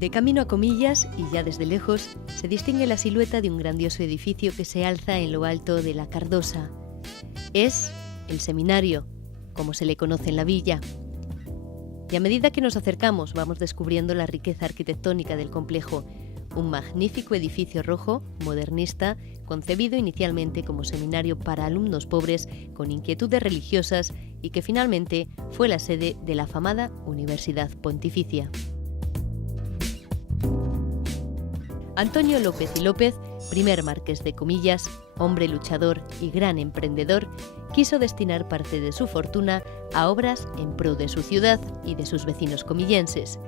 De camino a Comillas, y ya desde lejos, se distingue la silueta de un grandioso edificio que se alza en lo alto de la Cardosa. Es el seminario, como se le conoce en la villa. Y a medida que nos acercamos, vamos descubriendo la riqueza arquitectónica del complejo. Un magnífico edificio rojo, modernista, concebido inicialmente como seminario para alumnos pobres con inquietudes religiosas y que finalmente fue la sede de la afamada Universidad Pontificia. Antonio López y López, primer marqués de Comillas, hombre luchador y gran emprendedor, quiso destinar parte de su fortuna a obras en pro de su ciudad y de sus vecinos comillenses,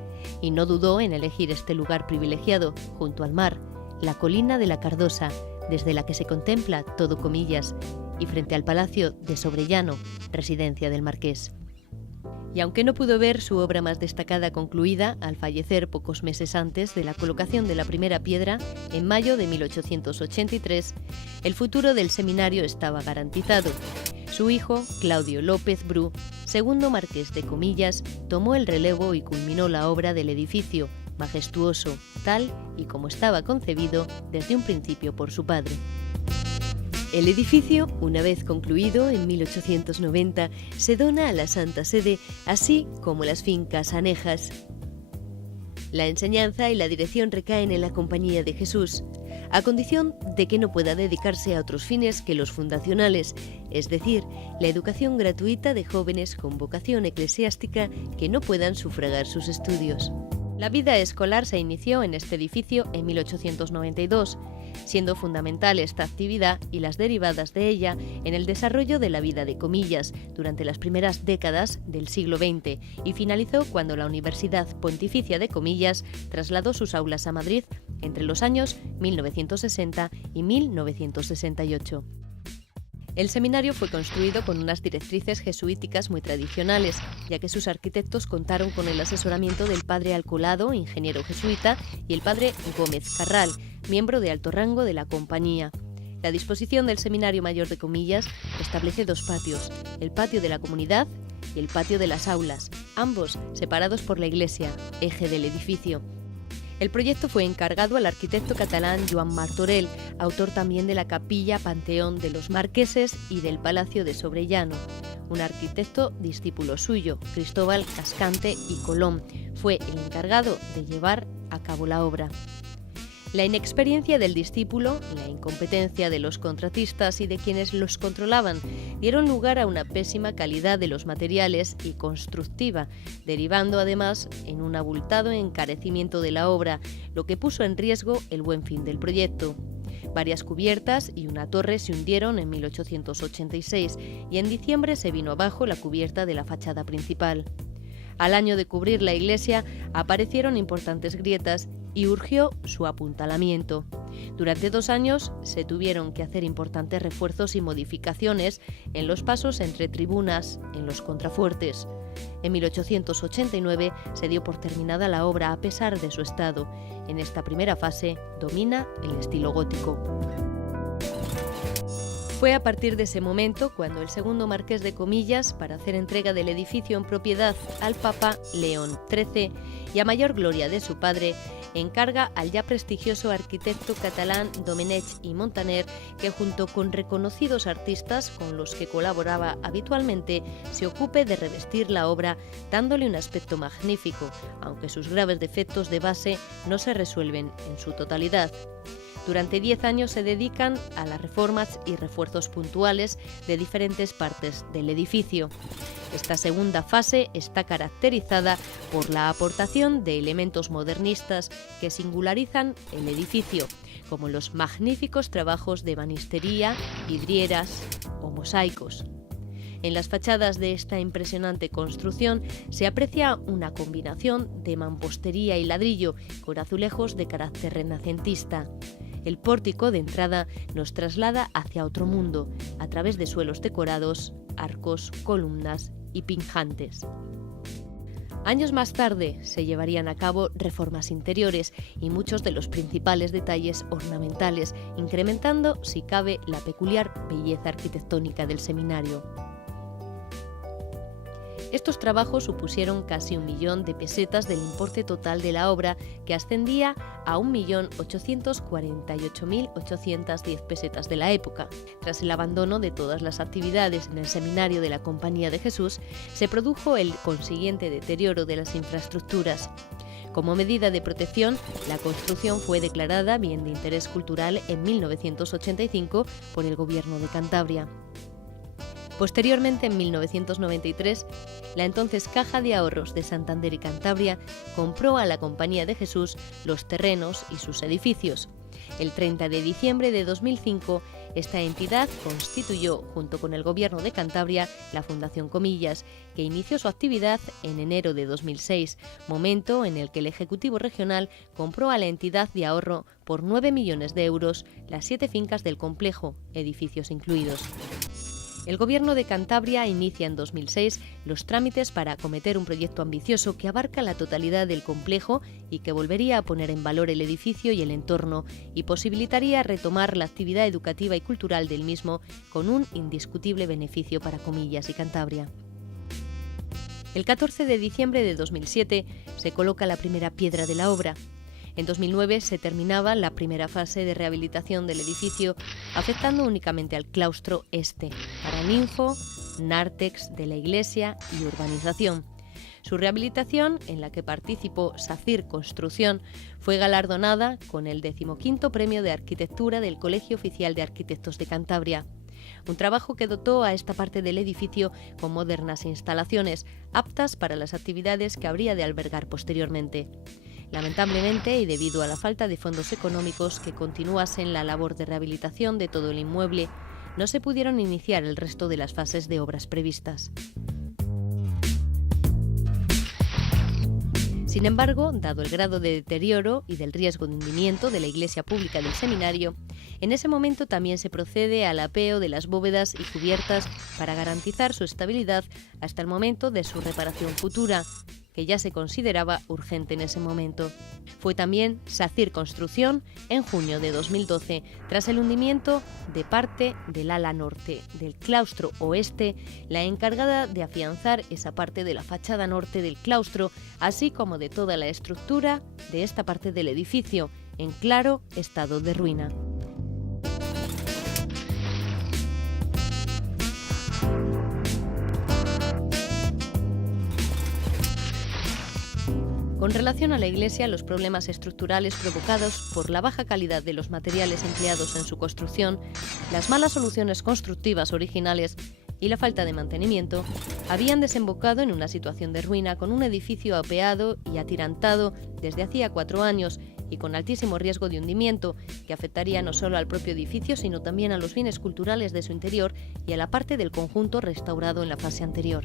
y no dudó en elegir este lugar privilegiado, junto al mar, la colina de la Cardosa, desde la que se contempla todo Comillas, y frente al Palacio de Sobrellano, residencia del marqués. Y aunque no pudo ver su obra más destacada concluida al fallecer pocos meses antes de la colocación de la primera piedra, en mayo de 1883, el futuro del seminario estaba garantizado. Su hijo, Claudio López Bru, segundo marqués de Comillas, tomó el relevo y culminó la obra del edificio, majestuoso, tal y como estaba concebido desde un principio por su padre. El edificio, una vez concluido en 1890, se dona a la Santa Sede, así como las fincas anejas. La enseñanza y la dirección recaen en la Compañía de Jesús, a condición de que no pueda dedicarse a otros fines que los fundacionales, es decir, la educación gratuita de jóvenes con vocación eclesiástica que no puedan sufragar sus estudios. La vida escolar se inició en este edificio en 1892, siendo fundamental esta actividad y las derivadas de ella en el desarrollo de la vida de Comillas durante las primeras décadas del siglo XX y finalizó cuando la Universidad Pontificia de Comillas trasladó sus aulas a Madrid entre los años 1960 y 1968. El seminario fue construido con unas directrices jesuíticas muy tradicionales, ya que sus arquitectos contaron con el asesoramiento del padre Alcolado, ingeniero jesuita, y el padre Gómez Carral, miembro de alto rango de la compañía. La disposición del Seminario Mayor de Comillas establece dos patios, el patio de la comunidad y el patio de las aulas, ambos separados por la iglesia, eje del edificio. El proyecto fue encargado al arquitecto catalán Joan Martorell, autor también de la capilla Panteón de los Marqueses y del Palacio de Sobrellano. Un arquitecto discípulo suyo, Cristóbal Cascante y Colom, fue el encargado de llevar a cabo la obra. La inexperiencia del discípulo, la incompetencia de los contratistas y de quienes los controlaban dieron lugar a una pésima calidad de los materiales y constructiva, derivando además en un abultado encarecimiento de la obra, lo que puso en riesgo el buen fin del proyecto. Varias cubiertas y una torre se hundieron en 1886 y en diciembre se vino abajo la cubierta de la fachada principal. Al año de cubrir la iglesia aparecieron importantes grietas y urgió su apuntalamiento. Durante 2 años se tuvieron que hacer importantes refuerzos y modificaciones en los pasos entre tribunas, en los contrafuertes. En 1889 se dio por terminada la obra a pesar de su estado. En esta primera fase domina el estilo gótico. Fue a partir de ese momento cuando el segundo marqués de Comillas, para hacer entrega del edificio en propiedad al Papa León XIII y a mayor gloria de su padre, encarga al ya prestigioso arquitecto catalán Domenech i Montaner que, junto con reconocidos artistas con los que colaboraba habitualmente, se ocupe de revestir la obra dándole un aspecto magnífico, aunque sus graves defectos de base no se resuelven en su totalidad. Durante 10 años se dedican a las reformas y refuerzos puntuales de diferentes partes del edificio. Esta segunda fase está caracterizada por la aportación de elementos modernistas que singularizan el edificio, como los magníficos trabajos de ebanistería, vidrieras o mosaicos. En las fachadas de esta impresionante construcción se aprecia una combinación de mampostería y ladrillo con azulejos de carácter renacentista. El pórtico de entrada nos traslada hacia otro mundo, a través de suelos decorados, arcos, columnas y pinjantes. Años más tarde se llevarían a cabo reformas interiores y muchos de los principales detalles ornamentales, incrementando, si cabe, la peculiar belleza arquitectónica del seminario. Estos trabajos supusieron casi 1 millón de pesetas del importe total de la obra, que ascendía a 1.848.810 pesetas de la época. Tras el abandono de todas las actividades en el seminario de la Compañía de Jesús, se produjo el consiguiente deterioro de las infraestructuras. Como medida de protección, la construcción fue declarada bien de interés cultural en 1985 por el Gobierno de Cantabria. Posteriormente, en 1993, la entonces Caja de Ahorros de Santander y Cantabria compró a la Compañía de Jesús los terrenos y sus edificios. El 30 de diciembre de 2005, esta entidad constituyó, junto con el Gobierno de Cantabria, la Fundación Comillas, que inició su actividad en enero de 2006, momento en el que el Ejecutivo Regional compró a la entidad de ahorro por 9 millones de euros las 7 fincas del complejo, edificios incluidos. El Gobierno de Cantabria inicia en 2006 los trámites para acometer un proyecto ambicioso que abarca la totalidad del complejo y que volvería a poner en valor el edificio y el entorno y posibilitaría retomar la actividad educativa y cultural del mismo con un indiscutible beneficio para Comillas y Cantabria. El 14 de diciembre de 2007 se coloca la primera piedra de la obra. En 2009 se terminaba la primera fase de rehabilitación del edificio, afectando únicamente al claustro este, paraninfo, nártex de la iglesia y urbanización. Su rehabilitación, en la que participó SACIR Construcción, fue galardonada con el 15º Premio de Arquitectura del Colegio Oficial de Arquitectos de Cantabria. Un trabajo que dotó a esta parte del edificio con modernas instalaciones, aptas para las actividades que habría de albergar posteriormente. Lamentablemente, y debido a la falta de fondos económicos que continuasen la labor de rehabilitación de todo el inmueble, no se pudieron iniciar el resto de las fases de obras previstas. Sin embargo, dado el grado de deterioro y del riesgo de hundimiento de la iglesia pública del seminario, en ese momento también se procede al apeo de las bóvedas y cubiertas para garantizar su estabilidad hasta el momento de su reparación futura, que ya se consideraba urgente en ese momento. Fue también SACIR Construcción, en junio de 2012, tras el hundimiento de parte del ala norte del claustro oeste, la encargada de afianzar esa parte de la fachada norte del claustro, así como de toda la estructura de esta parte del edificio, en claro estado de ruina. Con relación a la iglesia, los problemas estructurales provocados por la baja calidad de los materiales empleados en su construcción, las malas soluciones constructivas originales y la falta de mantenimiento habían desembocado en una situación de ruina con un edificio apeado y atirantado desde hacía 4 años y con altísimo riesgo de hundimiento que afectaría no solo al propio edificio sino también a los bienes culturales de su interior y a la parte del conjunto restaurado en la fase anterior.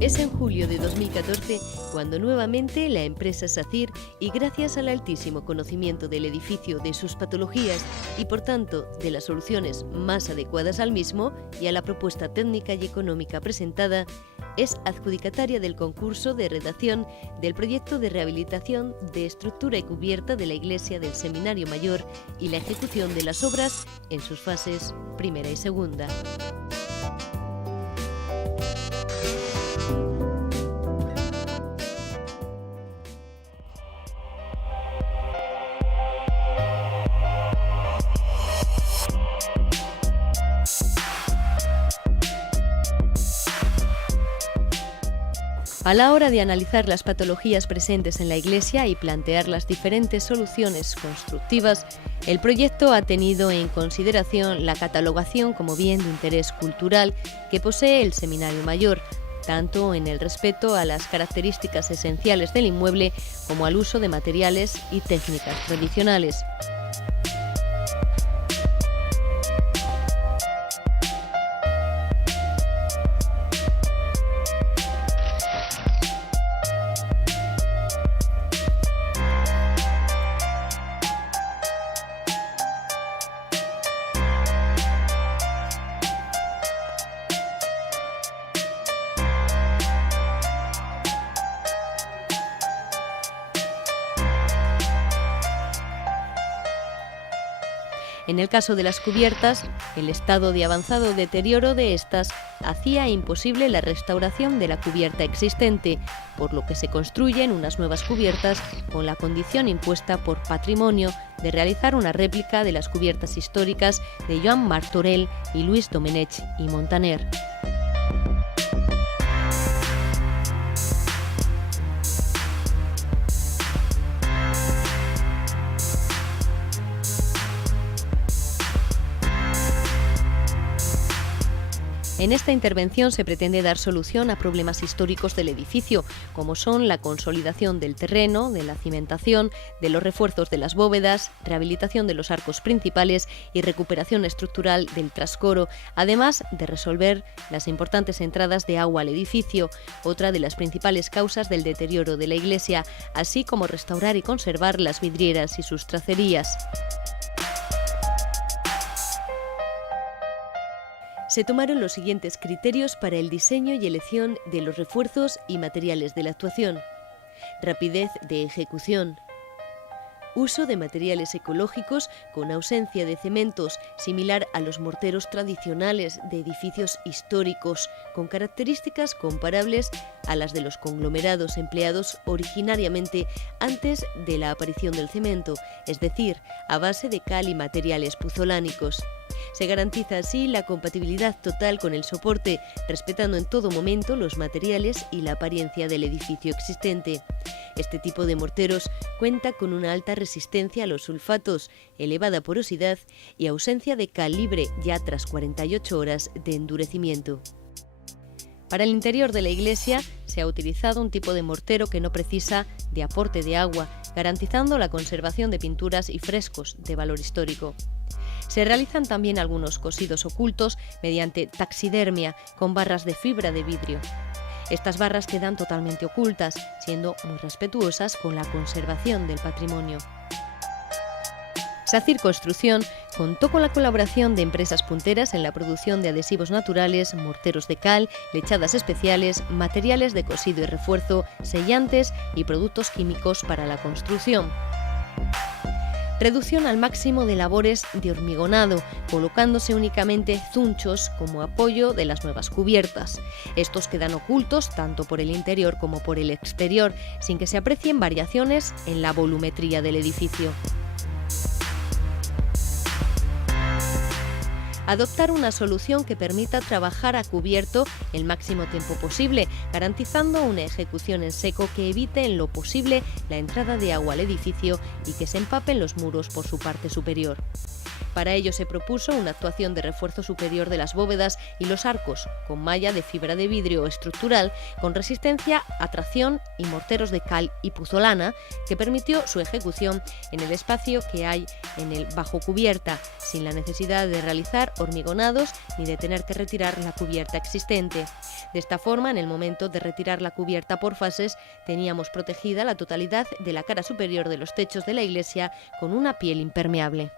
Es en julio de 2014 cuando nuevamente la empresa SACIR, y gracias al altísimo conocimiento del edificio, de sus patologías y por tanto de las soluciones más adecuadas al mismo y a la propuesta técnica y económica presentada, es adjudicataria del concurso de redacción del proyecto de rehabilitación de estructura y cubierta de la iglesia del Seminario Mayor y la ejecución de las obras en sus fases primera y segunda. A la hora de analizar las patologías presentes en la iglesia y plantear las diferentes soluciones constructivas, el proyecto ha tenido en consideración la catalogación como bien de interés cultural que posee el Seminario Mayor, tanto en el respeto a las características esenciales del inmueble como al uso de materiales y técnicas tradicionales. En el caso de las cubiertas, el estado de avanzado deterioro de estas hacía imposible la restauración de la cubierta existente, por lo que se construyen unas nuevas cubiertas con la condición impuesta por Patrimonio de realizar una réplica de las cubiertas históricas de Joan Martorell y Luis Domenech y Montaner. En esta intervención se pretende dar solución a problemas históricos del edificio, como son la consolidación del terreno, de la cimentación, de los refuerzos de las bóvedas, rehabilitación de los arcos principales y recuperación estructural del trascoro, además de resolver las importantes entradas de agua al edificio, otra de las principales causas del deterioro de la iglesia, así como restaurar y conservar las vidrieras y sus tracerías. Se tomaron los siguientes criterios para el diseño y elección de los refuerzos y materiales de la actuación: rapidez de ejecución, uso de materiales ecológicos con ausencia de cementos, similar a los morteros tradicionales de edificios históricos, con características comparables a las de los conglomerados empleados originariamente antes de la aparición del cemento, es decir, a base de cal y materiales puzolánicos. Se garantiza así la compatibilidad total con el soporte, respetando en todo momento los materiales y la apariencia del edificio existente. Este tipo de morteros cuenta con una alta resistencia a los sulfatos, elevada porosidad y ausencia de cal libre ya tras 48 horas de endurecimiento. Para el interior de la iglesia se ha utilizado un tipo de mortero que no precisa de aporte de agua, garantizando la conservación de pinturas y frescos de valor histórico. Se realizan también algunos cosidos ocultos mediante taxidermia con barras de fibra de vidrio. Estas barras quedan totalmente ocultas, siendo muy respetuosas con la conservación del patrimonio. SACIR Construcción contó con la colaboración de empresas punteras en la producción de adhesivos naturales, morteros de cal, lechadas especiales, materiales de cosido y refuerzo, sellantes y productos químicos para la construcción. Reducción al máximo de labores de hormigonado, colocándose únicamente zunchos como apoyo de las nuevas cubiertas. Estos quedan ocultos tanto por el interior como por el exterior, sin que se aprecien variaciones en la volumetría del edificio. Adoptar una solución que permita trabajar a cubierto el máximo tiempo posible, garantizando una ejecución en seco que evite en lo posible la entrada de agua al edificio y que se empapen los muros por su parte superior. Para ello se propuso una actuación de refuerzo superior de las bóvedas y los arcos, con malla de fibra de vidrio estructural, con resistencia a tracción y morteros de cal y puzolana, que permitió su ejecución en el espacio que hay en el bajo cubierta, sin la necesidad de realizar hormigonados ni de tener que retirar la cubierta existente. De esta forma, en el momento de retirar la cubierta por fases, teníamos protegida la totalidad de la cara superior de los techos de la iglesia con una piel impermeable.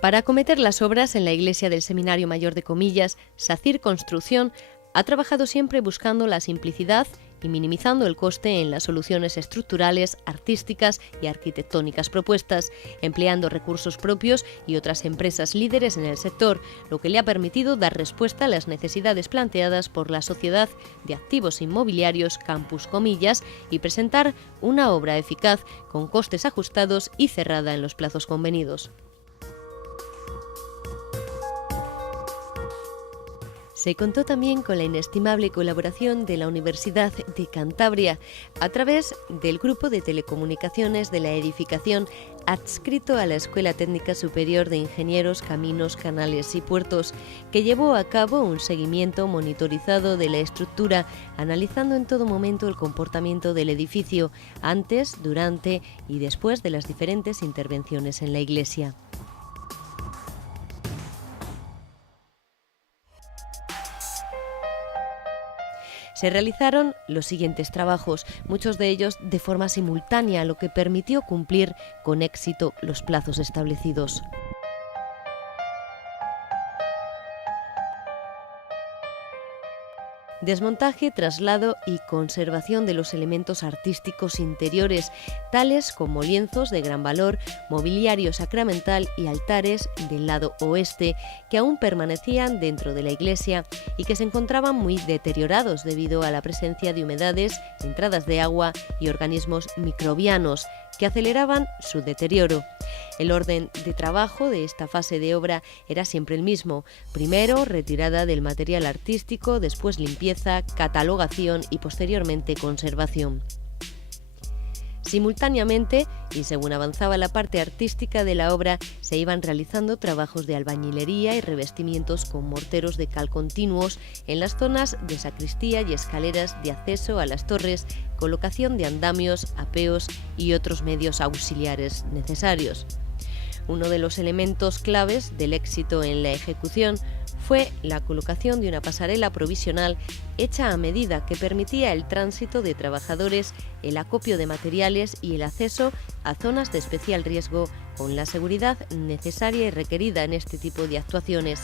Para acometer las obras en la iglesia del Seminario Mayor de Comillas, SACIR Construcción ha trabajado siempre buscando la simplicidad y minimizando el coste en las soluciones estructurales, artísticas y arquitectónicas propuestas, empleando recursos propios y otras empresas líderes en el sector, lo que le ha permitido dar respuesta a las necesidades planteadas por la Sociedad de Activos Inmobiliarios Campus Comillas y presentar una obra eficaz con costes ajustados y cerrada en los plazos convenidos. Se contó también con la inestimable colaboración de la Universidad de Cantabria a través del Grupo de Telecomunicaciones de la Edificación adscrito a la Escuela Técnica Superior de Ingenieros, Caminos, Canales y Puertos, que llevó a cabo un seguimiento monitorizado de la estructura, analizando en todo momento el comportamiento del edificio antes, durante y después de las diferentes intervenciones en la iglesia. Se realizaron los siguientes trabajos, muchos de ellos de forma simultánea, lo que permitió cumplir con éxito los plazos establecidos. Desmontaje, traslado y conservación de los elementos artísticos interiores, tales como lienzos de gran valor, mobiliario sacramental y altares del lado oeste, que aún permanecían dentro de la iglesia y que se encontraban muy deteriorados debido a la presencia de humedades, entradas de agua y organismos microbianos que aceleraban su deterioro. El orden de trabajo de esta fase de obra era siempre el mismo. Primero, retirada del material artístico, después limpieza, catalogación y posteriormente conservación. Simultáneamente, y según avanzaba la parte artística de la obra, se iban realizando trabajos de albañilería y revestimientos con morteros de cal continuos en las zonas de sacristía y escaleras de acceso a las torres, colocación de andamios, apeos y otros medios auxiliares necesarios. Uno de los elementos claves del éxito en la ejecución fue la colocación de una pasarela provisional hecha a medida que permitía el tránsito de trabajadores, el acopio de materiales y el acceso a zonas de especial riesgo con la seguridad necesaria y requerida en este tipo de actuaciones.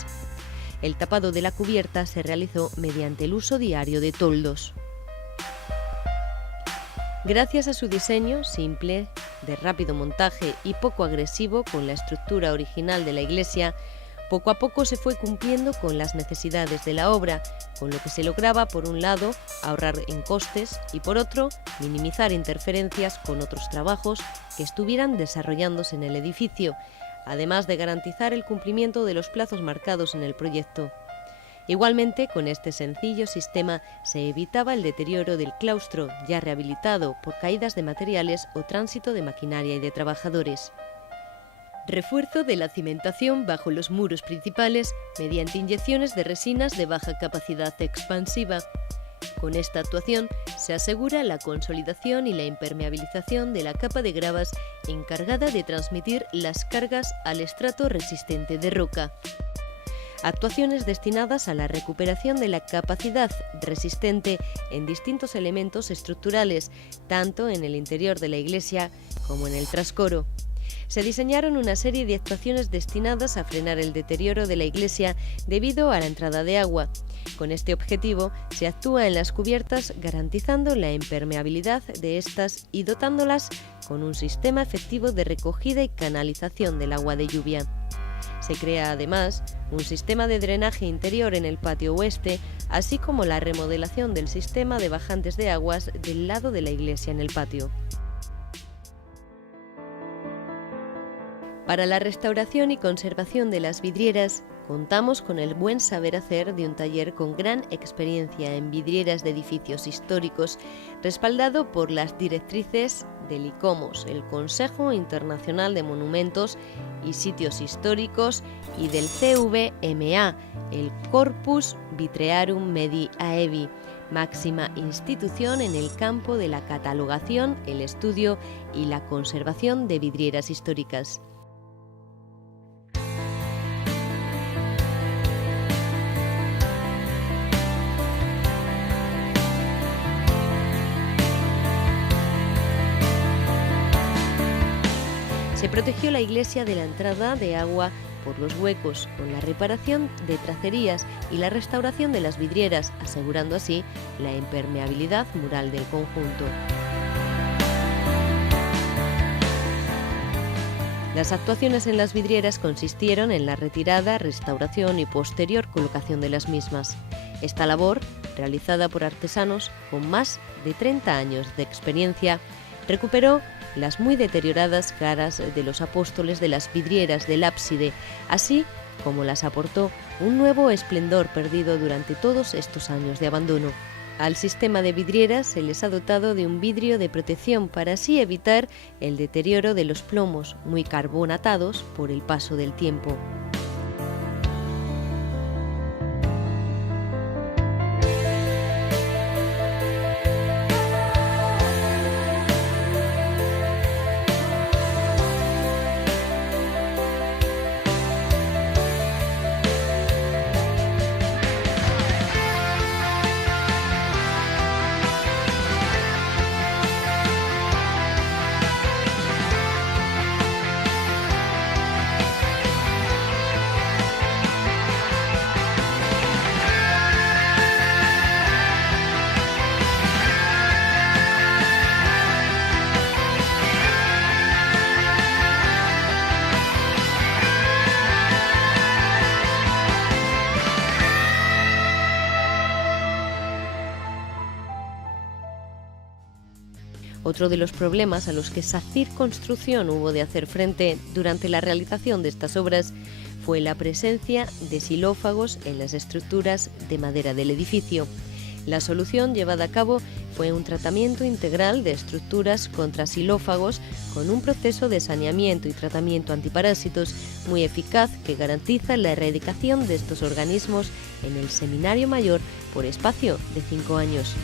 El tapado de la cubierta se realizó mediante el uso diario de toldos. Gracias a su diseño simple, de rápido montaje y poco agresivo con la estructura original de la iglesia, poco a poco se fue cumpliendo con las necesidades de la obra, con lo que se lograba, por un lado, ahorrar en costes y, por otro, minimizar interferencias con otros trabajos que estuvieran desarrollándose en el edificio, además de garantizar el cumplimiento de los plazos marcados en el proyecto. Igualmente, con este sencillo sistema se evitaba el deterioro del claustro, ya rehabilitado por caídas de materiales o tránsito de maquinaria y de trabajadores. Refuerzo de la cimentación bajo los muros principales mediante inyecciones de resinas de baja capacidad expansiva. Con esta actuación se asegura la consolidación y la impermeabilización de la capa de gravas encargada de transmitir las cargas al estrato resistente de roca. Actuaciones destinadas a la recuperación de la capacidad resistente en distintos elementos estructurales, tanto en el interior de la iglesia como en el trascoro. Se diseñaron una serie de actuaciones destinadas a frenar el deterioro de la iglesia debido a la entrada de agua. Con este objetivo se actúa en las cubiertas garantizando la impermeabilidad de estas y dotándolas con un sistema efectivo de recogida y canalización del agua de lluvia. Se crea además un sistema de drenaje interior en el patio oeste, así como la remodelación del sistema de bajantes de aguas del lado de la iglesia en el patio. Para la restauración y conservación de las vidrieras, contamos con el buen saber hacer de un taller con gran experiencia en vidrieras de edificios históricos, respaldado por las directrices del ICOMOS, el Consejo Internacional de Monumentos y Sitios Históricos, y del CVMA, el Corpus Vitrearum Medii, máxima institución en el campo de la catalogación, el estudio y la conservación de vidrieras históricas. Se protegió la iglesia de la entrada de agua por los huecos, con la reparación de tracerías y la restauración de las vidrieras, asegurando así la impermeabilidad mural del conjunto. Las actuaciones en las vidrieras consistieron en la retirada, restauración y posterior colocación de las mismas. Esta labor, realizada por artesanos con más de 30 años de experiencia, recuperó las muy deterioradas caras de los apóstoles de las vidrieras del ábside, así como las aportó un nuevo esplendor perdido durante todos estos años de abandono. Al sistema de vidrieras se les ha dotado de un vidrio de protección para así evitar el deterioro de los plomos, muy carbonatados por el paso del tiempo. Otro de los problemas a los que SACIR Construcción hubo de hacer frente durante la realización de estas obras fue la presencia de xilófagos en las estructuras de madera del edificio. La solución llevada a cabo fue un tratamiento integral de estructuras contra xilófagos con un proceso de saneamiento y tratamiento antiparásitos muy eficaz que garantiza la erradicación de estos organismos en el Seminario Mayor por espacio de 5 años.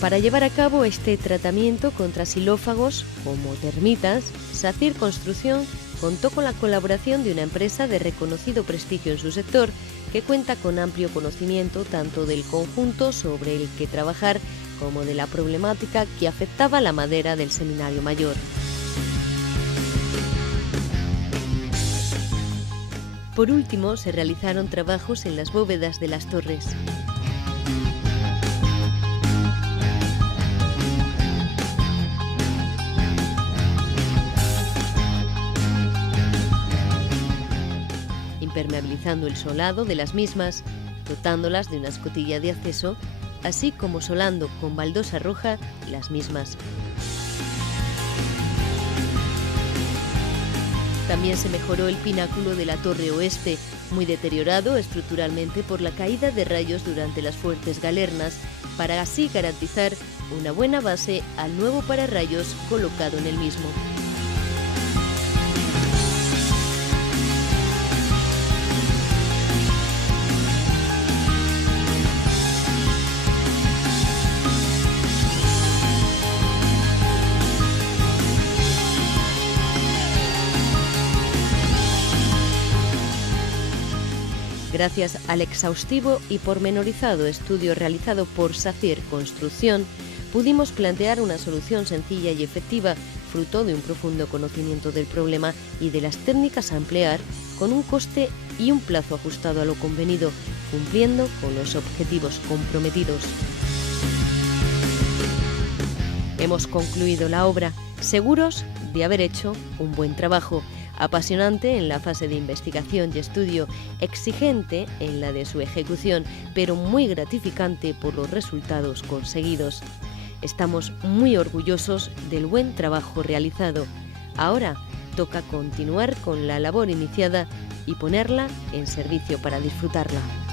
Para llevar a cabo este tratamiento contra xilófagos, como termitas, SACIR Construcción contó con la colaboración de una empresa de reconocido prestigio en su sector, que cuenta con amplio conocimiento tanto del conjunto sobre el que trabajar como de la problemática que afectaba la madera del Seminario Mayor. Por último, se realizaron trabajos en las bóvedas de las torres. Impermeabilizando el solado de las mismas, dotándolas de una escotilla de acceso, así como solando con baldosa roja las mismas. También se mejoró el pináculo de la torre oeste, muy deteriorado estructuralmente por la caída de rayos durante las fuertes galernas, para así garantizar una buena base al nuevo pararrayos colocado en el mismo. Gracias al exhaustivo y pormenorizado estudio realizado por SACIR Construcción, pudimos plantear una solución sencilla y efectiva, fruto de un profundo conocimiento del problema y de las técnicas a emplear, con un coste y un plazo ajustado a lo convenido, cumpliendo con los objetivos comprometidos. Hemos concluido la obra, seguros de haber hecho un buen trabajo, apasionante en la fase de investigación y estudio, exigente en la de su ejecución, pero muy gratificante por los resultados conseguidos. Estamos muy orgullosos del buen trabajo realizado. Ahora toca continuar con la labor iniciada y ponerla en servicio para disfrutarla.